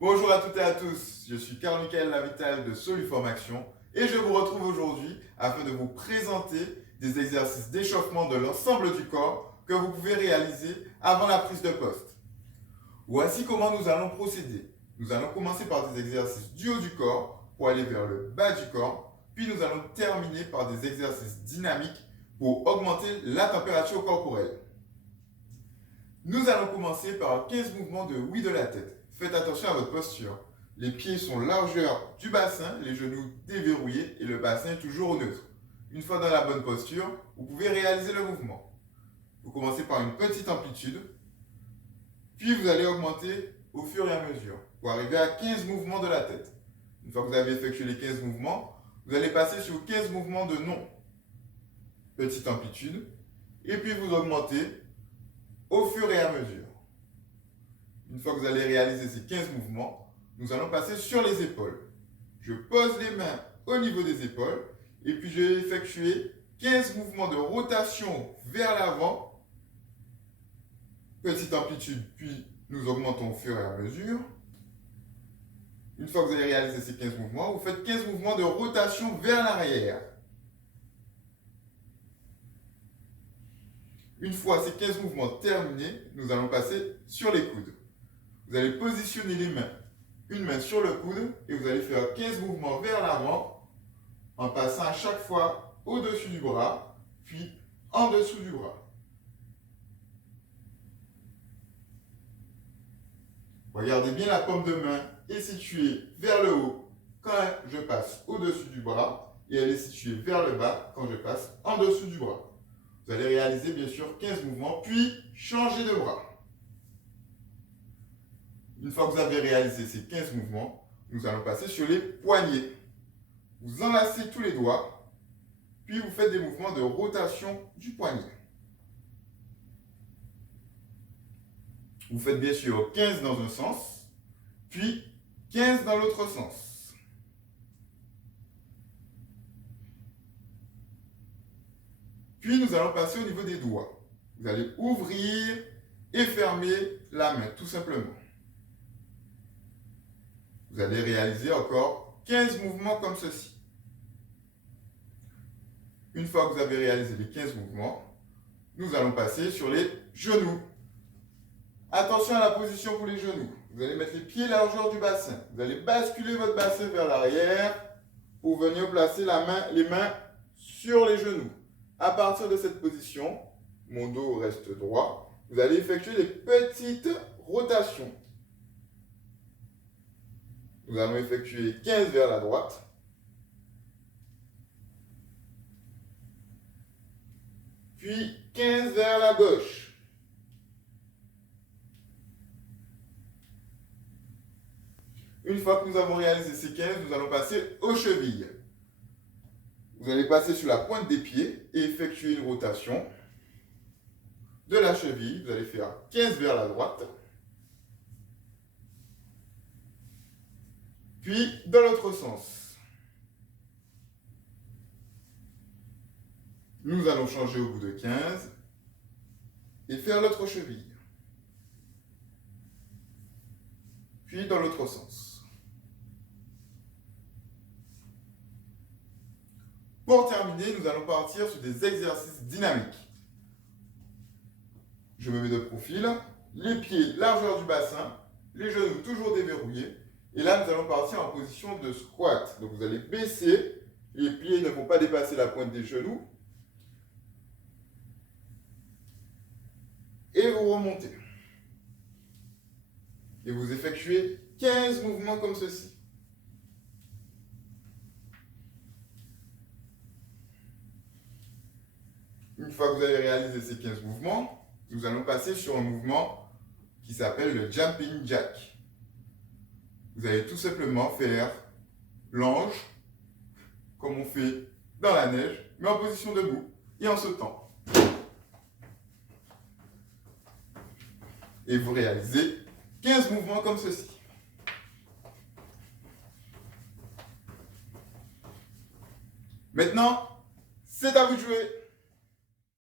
Bonjour à toutes et à tous, je suis Carl-Michael Lavital de Soluformation et je vous retrouve aujourd'hui afin de vous présenter des exercices d'échauffement de l'ensemble du corps que vous pouvez réaliser avant la prise de poste. Voici comment nous allons procéder. Nous allons commencer par des exercices du haut du corps pour aller vers le bas du corps, puis nous allons terminer par des exercices dynamiques pour augmenter la température corporelle. Nous allons commencer par 15 mouvements de oui de la tête. Faites attention à votre posture. Les pieds sont largeur du bassin, les genoux déverrouillés et le bassin toujours au neutre. Une fois dans la bonne posture, vous pouvez réaliser le mouvement. Vous commencez par une petite amplitude, puis vous allez augmenter au fur et à mesure pour arriver à 15 mouvements de la tête. Une fois que vous avez effectué les 15 mouvements, vous allez passer sur 15 mouvements de non. Petite amplitude, et puis vous augmentez au fur et à mesure. Une fois que vous allez réaliser ces 15 mouvements, nous allons passer sur les épaules. Je pose les mains au niveau des épaules et puis je vais effectuer 15 mouvements de rotation vers l'avant. Petite amplitude, puis nous augmentons au fur et à mesure. Une fois que vous avez réalisé ces 15 mouvements, vous faites 15 mouvements de rotation vers l'arrière. Une fois ces 15 mouvements terminés, nous allons passer sur les coudes. Vous allez positionner les mains, une main sur le coude, et vous allez faire 15 mouvements vers l'avant, en passant à chaque fois au-dessus du bras, puis en dessous du bras. Regardez bien, la paume de main est située vers le haut quand je passe au-dessus du bras, et elle est située vers le bas quand je passe en dessous du bras. Vous allez réaliser bien sûr 15 mouvements, puis changer de bras. Une fois que vous avez réalisé ces 15 mouvements, nous allons passer sur les poignets. Vous enlacez tous les doigts, puis vous faites des mouvements de rotation du poignet. Vous faites bien sûr 15 dans un sens, puis 15 dans l'autre sens. Puis nous allons passer au niveau des doigts. Vous allez ouvrir et fermer la main, tout simplement. Vous allez réaliser encore 15 mouvements comme ceci. Une fois que vous avez réalisé les 15 mouvements, nous allons passer sur les genoux. Attention à la position pour les genoux. Vous allez mettre les pieds largeur du bassin. Vous allez basculer votre bassin vers l'arrière pour venir placer les mains sur les genoux. À partir de cette position, mon dos reste droit. Vous allez effectuer des petites rotations. Nous allons effectuer 15 vers la droite. Puis 15 vers la gauche. Une fois que nous avons réalisé ces 15, nous allons passer aux chevilles. Vous allez passer sur la pointe des pieds et effectuer une rotation de la cheville. Vous allez faire 15 vers la droite. Puis dans l'autre sens. Nous allons changer au bout de 15 et faire l'autre cheville. Puis dans l'autre sens. Pour terminer, nous allons partir sur des exercices dynamiques. Je me mets de profil, les pieds largeur du bassin, les genoux toujours déverrouillés. Et là, nous allons partir en position de squat. Donc vous allez baisser, les pieds ne vont pas dépasser la pointe des genoux. Et vous remontez. Et vous effectuez 15 mouvements comme ceci. Une fois que vous avez réalisé ces 15 mouvements, nous allons passer sur un mouvement qui s'appelle le jumping jack. Vous allez tout simplement faire l'ange, comme on fait dans la neige, mais en position debout et en sautant. Et vous réalisez 15 mouvements comme ceci. Maintenant,